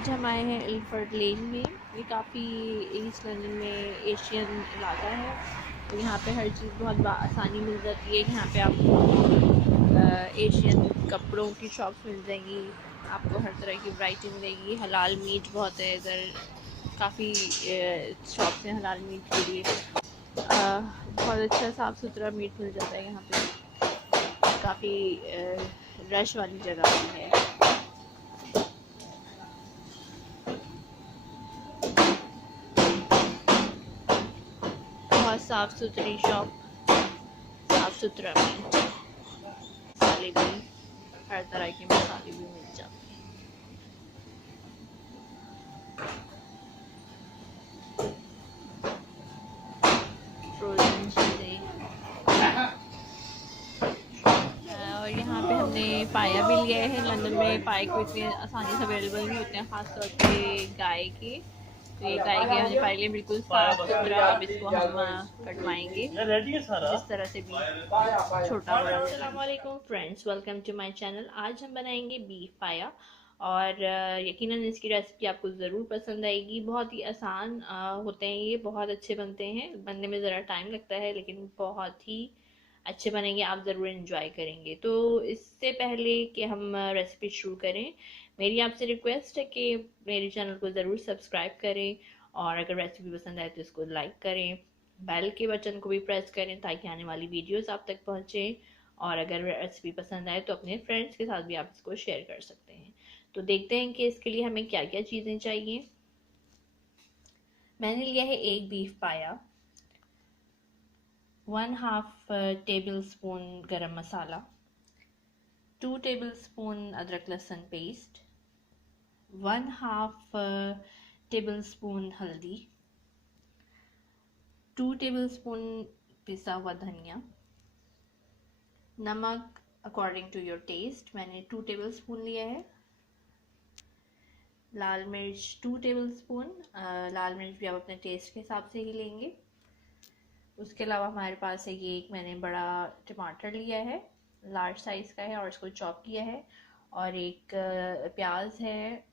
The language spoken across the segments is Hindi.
आज हम आए हैं इल्फर्ड लेन में। ये काफ़ी ईस्ट लंदन में एशियन इलाका है, तो यहाँ पे हर चीज़ बहुत आसानी मिल जाती है। यहाँ पे आपको एशियन कपड़ों की शॉप्स मिल जाएंगी, आपको हर तरह की वैरायटी मिलेगी। हलाल मीट बहुत है इधर, काफ़ी शॉप्स हैं हलाल मीट के लिए। बहुत अच्छा साफ़ सुथरा मीट मिल जाता है यहाँ पे। काफ़ी रश वाली जगह भी है। बहुत साफ़ सुथरी शॉप, साफ़ सुथरा मीट, मसाले भी, हर तरह के मसाले भी मिल जाते हैं। फ्रोजन चीज़ें। और यहाँ पे हमने पाया भी लिया है। लंदन में पाए को इतने आसानी से अवेलेबल नहीं होते हैं, ख़ासतौर पे गाय के। तो ये गाय के हमने पाए लिए, बिल्कुल साफ़ सुथरा। अब इसको हम कटवाएंगे जिस तरह से भी छोटा बड़ा। अस्सलाम वालेकुम friends, welcome to my channel. आज हम बनाएंगे बीफ पाया और यकीनन इसकी रेसिपी आपको ज़रूर पसंद आएगी। बहुत ही आसान होते हैं ये, बहुत अच्छे बनते हैं। बनने में ज़रा टाइम लगता है लेकिन बहुत ही अच्छे बनेंगे, आप ज़रूर इन्जॉय करेंगे। तो इससे पहले कि हम रेसिपी शुरू करें, मेरी आपसे रिक्वेस्ट है कि मेरे चैनल को ज़रूर सब्सक्राइब करें और अगर रेसिपी पसंद आए तो इसको लाइक करें, बेल के बटन को भी प्रेस करें ताकि आने वाली वीडियोस आप तक पहुँचे। और अगर रेसिपी पसंद आए तो अपने फ्रेंड्स के साथ भी आप इसको शेयर कर सकते हैं। तो देखते हैं कि इसके लिए हमें क्या क्या चीज़ें चाहिए। मैंने लिया है एक बीफ पाया, 1/2 टेबल स्पून गरम मसाला, 2 टेबल स्पून अदरक लहसुन पेस्ट, 1/2 टेबल स्पून हल्दी, 2 टेबल स्पून पिसा हुआ धनिया, नमक अकॉर्डिंग टू योर टेस्ट, मैंने 2 टेबल स्पून लिया है। लाल मिर्च 2 टेबल स्पून, लाल मिर्च भी आप अपने टेस्ट के हिसाब से ही लेंगे। उसके अलावा हमारे पास है ये एक मैंने बड़ा टमाटर लिया है, लार्ज साइज़ का है और इसको चॉप किया है। और एक प्याज है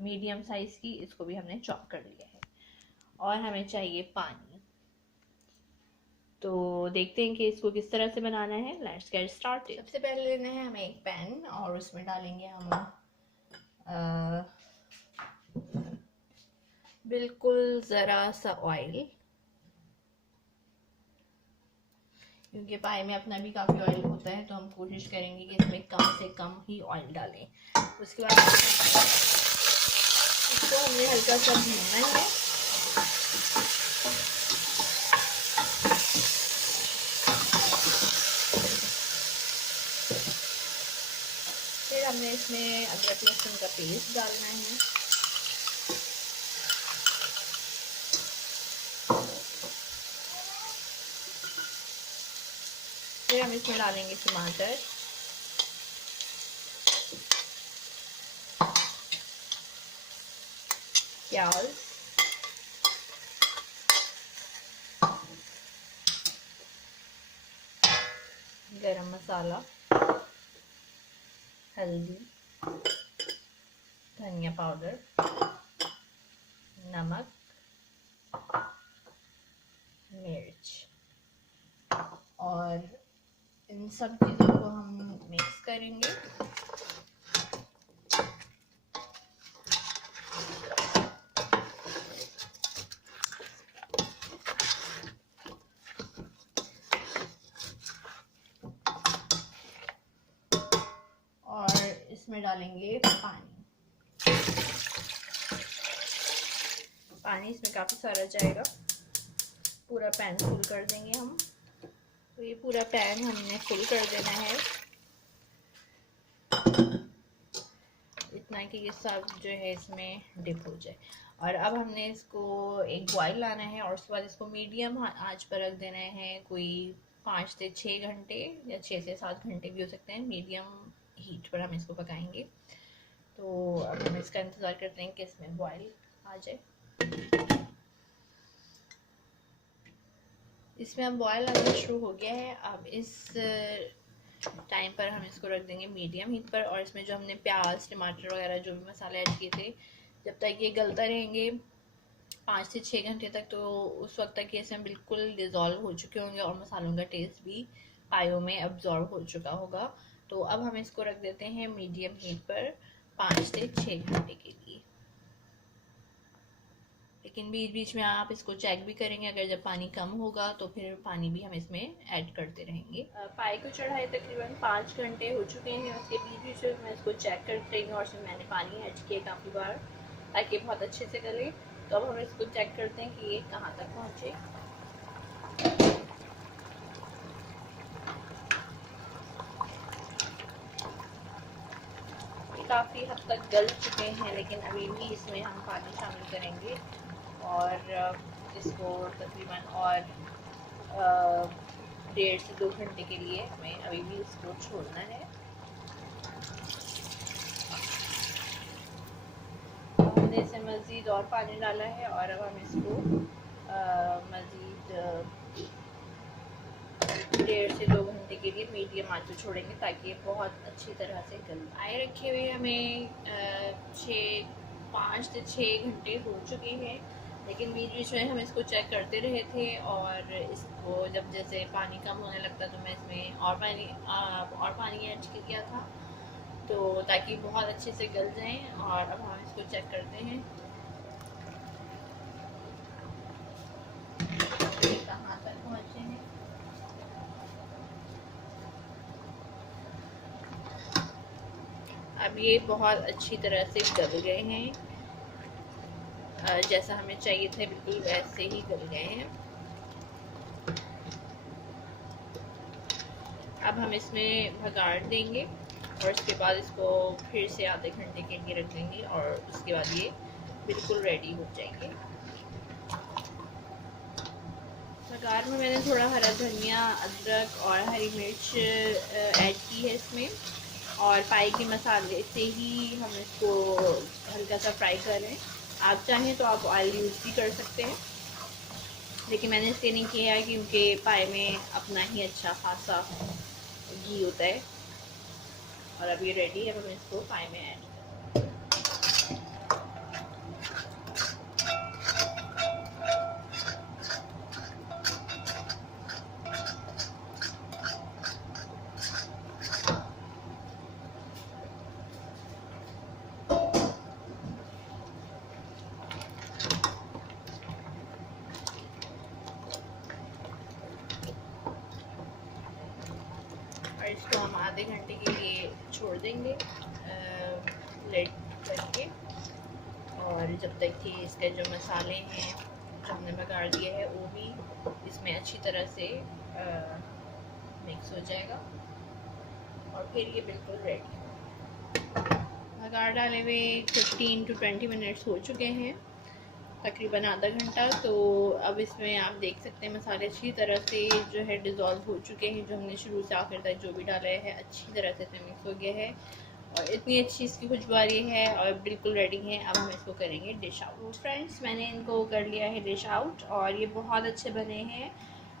मीडियम साइज़ की, इसको भी हमने चॉप कर लिया है। और हमें चाहिए पानी। तो देखते हैं कि इसको किस तरह से बनाना है। Let's get started. सबसे पहले लेना है हमें एक पैन और उसमें डालेंगे हम बिल्कुल ज़रा सा ऑयल, क्योंकि पाए में अपना भी काफ़ी ऑयल होता है तो हम कोशिश करेंगे कि इसमें कम से कम ही ऑयल डालें। उसके बाद इसको हमने हल्का सा भूनना है। फिर हमने इसमें अदरक लहसुन का पेस्ट डालना है। फिर हम इसमें डालेंगे टमाटर, प्याज, गरम मसाला, हल्दी, धनिया पाउडर, नमक, मिर्च, और इन सब चीज़ों को हम मिक्स करेंगे। और इसमें डालेंगे पानी। पानी इसमें काफ़ी सारा जाएगा, पूरा पैन फुल कर देंगे हम। तो ये पूरा पैन हमने फुल कर देना है, इतना कि ये सब जो है इसमें डिप हो जाए। और अब हमने इसको एक बॉईल लाना है और उसके बाद इसको मीडियम आंच पर रख देना है। कोई 5 से 6 घंटे या 6 से 7 घंटे भी हो सकते हैं, मीडियम हीट पर हम इसको पकाएंगे। तो अब हम इसका इंतज़ार करते हैं कि इसमें बॉईल आ जाए। इसमें अब बॉयल आना शुरू हो गया है। अब इस टाइम पर हम इसको रख देंगे मीडियम हीट पर और इसमें जो हमने प्याज टमाटर वगैरह जो भी मसाले ऐड किए थे जब तक ये गलता रहेंगे 5 से 6 घंटे तक, तो उस वक्त तक ये इसमें बिल्कुल डिज़ोल्व हो चुके होंगे और मसालों का टेस्ट भी पायों में अब्जॉर्ब हो चुका होगा। तो अब हम इसको रख देते हैं मीडियम हीट पर 5 से 6 घंटे के लिए। लेकिन बीच बीच में आप इसको चेक भी करेंगे, अगर जब पानी कम होगा तो फिर पानी भी हम इसमें ऐड करते रहेंगे। पाई को चढ़ाए तकरीबन 5 घंटे हो चुके हैं। उसके बीच बीच में मैं इसको चेक करती रही हूँ और उसमें मैंने पानी ऐड किया काफ़ी बार ताकि बहुत अच्छे से गले। तो अब हम इसको चेक करते हैं कि ये कहाँ तक पहुँचे। काफ़ी हद तक गल चुके हैं, लेकिन अभी भी इसमें हम पानी शामिल करेंगे और इसको तकरीबन और 1.5 से 2 घंटे के लिए हमें अभी भी इसको छोड़ना है। हमने इसमें मज़ीद और पानी डाला है और अब हम इसको मज़ीद 1.5 से 2 घंटे के लिए मीडियम आंच पे छोड़ेंगे ताकि ये बहुत अच्छी तरह से गल आए। रखे हुए हमें 5 से 6 घंटे हो चुके हैं, लेकिन बीच बीच में हम इसको चेक करते रहे थे और इसको जब जैसे पानी कम होने लगता तो मैं इसमें और पानी ऐड किया था, तो ताकि बहुत अच्छे से गल जाएं। और अब हम इसको चेक करते हैं कहाँ तक पहुँचे हैं। अब ये बहुत अच्छी तरह से गल गए हैं, जैसा हमें चाहिए था बिल्कुल वैसे ही गल गए हैं। अब हम इसमें भगाड़ देंगे और उसके बाद इसको फिर से आधे घंटे के लिए रख देंगे और उसके बाद ये बिल्कुल रेडी हो जाएंगे। भगाड़ में मैंने थोड़ा हरा धनिया, अदरक और हरी मिर्च ऐड की है इसमें, और पाई के मसाले से ही हम इसको हल्का सा फ्राई कर रहे हैं। आप चाहें तो आप ऑयल यूज़ भी कर सकते हैं, लेकिन मैंने इसलिए नहीं किया है क्योंकि पाई में अपना ही अच्छा खासा घी होता है। और अब ये रेडी है, अब हम इसको पाई में ऐड और इसको हम आधे घंटे के लिए छोड़ देंगे लेट करके। और जब तक कि इसके जो मसाले हैं जो हमने बघाड़ दिए है वो भी इसमें अच्छी तरह से मिक्स हो जाएगा और फिर ये बिल्कुल रेडी। बघाड़ डाले हुए 15 to 20 मिनट्स हो चुके हैं, तकरीबन आधा घंटा। तो अब इसमें आप देख सकते हैं मसाले अच्छी तरह से जो है डिज़ोल्व हो चुके हैं। जो हमने शुरू से आखिर तक जो भी डाला है अच्छी तरह से इसमें मिक्स हो गया है और इतनी अच्छी इसकी खुशबू आ रही है और बिल्कुल रेडी है। अब हम इसको करेंगे डिश आउट। फ्रेंड्स, मैंने इनको कर लिया है डिश आउट और ये बहुत अच्छे बने हैं।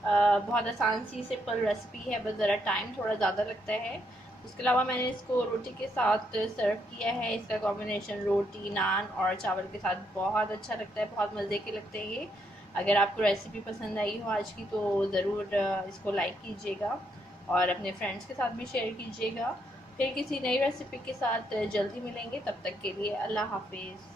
बहुत आसान सी सिंपल रेसिपी है, बस ज़रा टाइम थोड़ा ज़्यादा लगता है। उसके अलावा मैंने इसको रोटी के साथ सर्व किया है। इसका कॉम्बिनेशन रोटी, नान और चावल के साथ बहुत अच्छा लगता है, बहुत मज़े के लगते हैं ये। अगर आपको रेसिपी पसंद आई हो आज की तो ज़रूर इसको लाइक कीजिएगा और अपने फ्रेंड्स के साथ भी शेयर कीजिएगा। फिर किसी नई रेसिपी के साथ जल्दी मिलेंगे, तब तक के लिए अल्लाह हाफिज़।